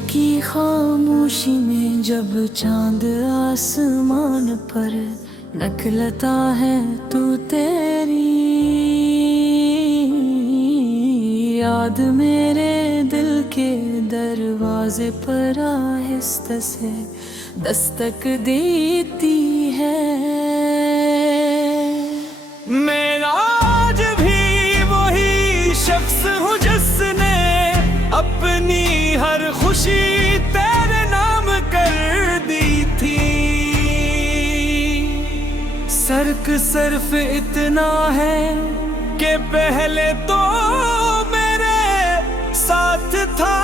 की खामोशी में जब चांद आसमान पर निकलता है तू तेरी याद मेरे दिल के दरवाजे पर आहिस्ता से दस्तक देती है। मैं आज भी वही शख्स हूँ जिसने अपनी हर खुशी तेरे नाम कर दी थी। सर्क सिर्फ इतना है कि पहले तो मेरे साथ था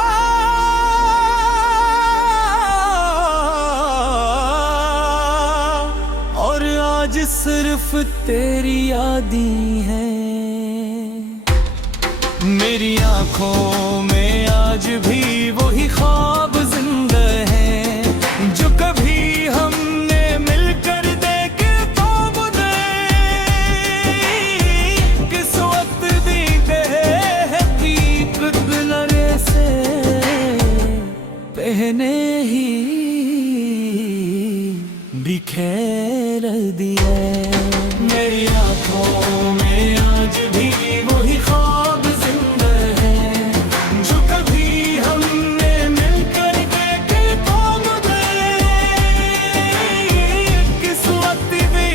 और आज सिर्फ तेरी यादें हैं। मेरी आंखों में आज भी वही ख्वाब जिंदा है जो कभी हमने मिलकर देखे तो मुझे किस वक्त दीदे हकीकत नरे से पहने ही बिखेर दिए। मेरी आंखों में आज भी वही ख्वाब जिंदा है जो कभी हमने मिलकर देखे तो मुझे किस वक्त भी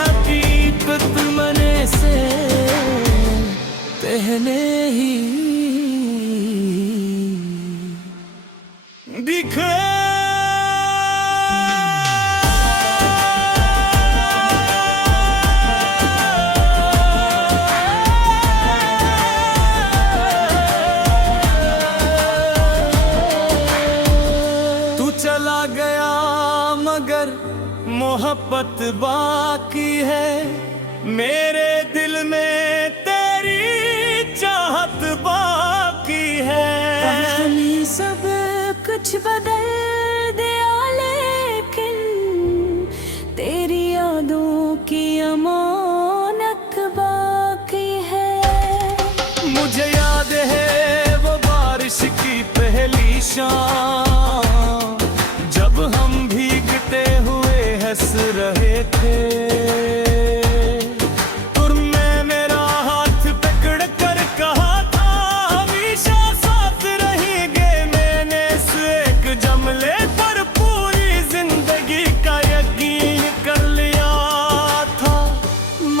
हकीकत मने से पहले ही दिखे। चला गया मगर मोहब्बत बाकी है मेरे दिल में तेरी चाहत बाकी है। कहानी सब कुछ बदल दिया लेकिन तेरी यादों की अमानत बाकी है। मुझे याद है वो बारिश की पहली शाम जब हम भीगते हुए हंस रहे थे और मैं मेरा हाथ पकड़ कर कहा था हमेशा साथ रहेंगे। मैंने इस एक जमले पर पूरी जिंदगी का यकीन कर लिया था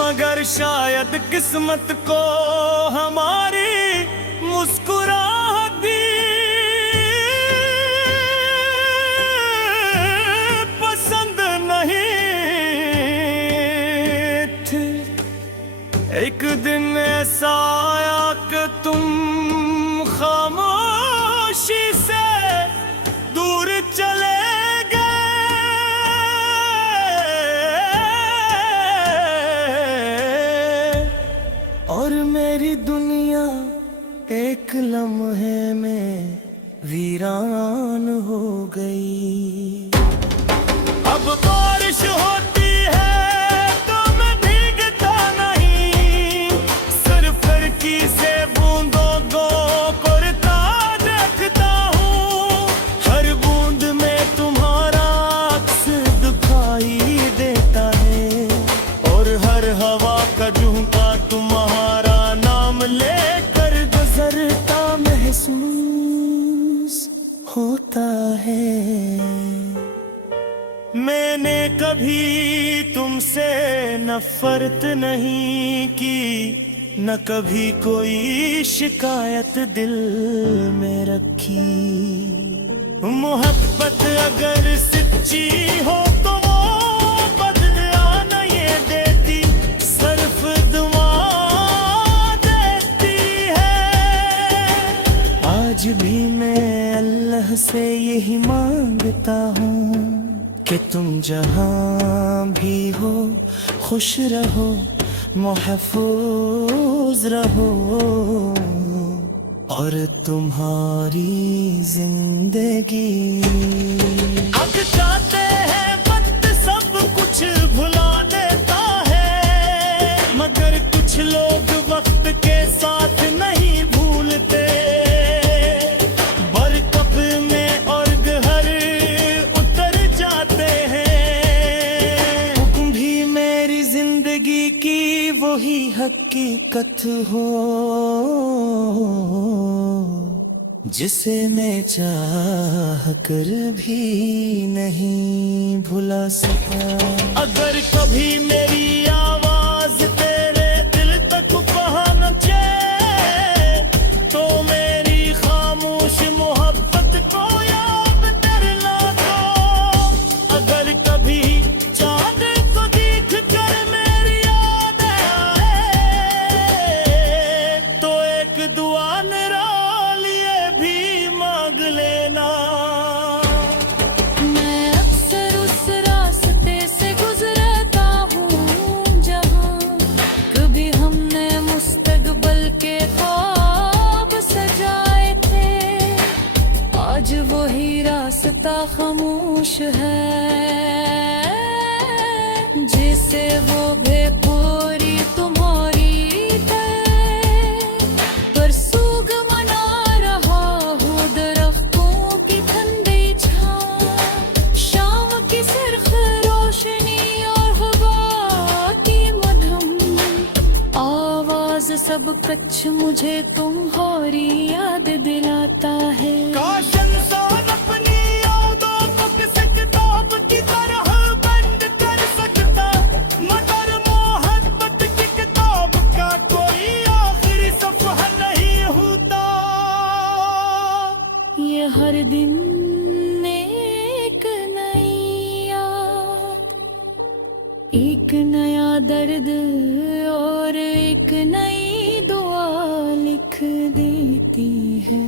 मगर शायद किस्मत को हमारी मुस्कुराहट एक दिन ऐसा आया कि तुम खामोशी से दूर चले गए और मेरी दुनिया एक लम्हे में वीरान हो गई। अब बारिश होती से बूंदों को करता देखता हूँ हर बूंद में तुम्हारा अक्स दिखाई देता है और हर हवा का झोंका तुम्हारा नाम लेकर गुजरता महसूस होता है। मैंने कभी तुमसे नफरत नहीं की न कभी कोई शिकायत दिल में रखी। मोहब्बत अगर सच्ची हो तो वो बदला न ये देती सिर्फ दुआ देती है। आज भी मैं अल्लाह से यही मांगता हूँ कि तुम जहाँ भी हो खुश रहो महफूज रहो और तुम्हारी जिंदगी। अब चाहते हैं वक्त सब कुछ भुला देता है मगर कुछ लोग वक्त के साथ नहीं भूलते बरकब हकीकत हो जिसे मैं चाह कर भी नहीं भुला सका। अगर कभी मेरी आवाज तेरे दिल तक पहुंचे तो मेरी खामोश मोहब्बत को याद करना दो। अगर कभी चांद को देख कर मेरी याद आए तो एक दुआ निराली भी मांग लेना। मैं अक्सर उस रास्ते से गुजरता हूँ जहाँ कभी हमने मुस्तकबिल के ख्वाब सजाए थे। आज वही रास्ता खामोश है जिसे वो बेपूरी तुम्हारी पर सूग मना रहा हूँ दरख्तों की ठंडी छाँव। शाम की सिर्फ रोशनी और हवा की मधुम आवाज सब कुछ मुझे तुम्हारी याद दिलाता है। काश इंसान अपनी यादों को किसी किताब की तरह बंद कर सकता, मगर मोहब्बत की किताब का कोई आखिरी सफ़हा नहीं होता। ये हर दिन एक नई याद, एक नया दर्द और एक नई दुआ लिख देती है।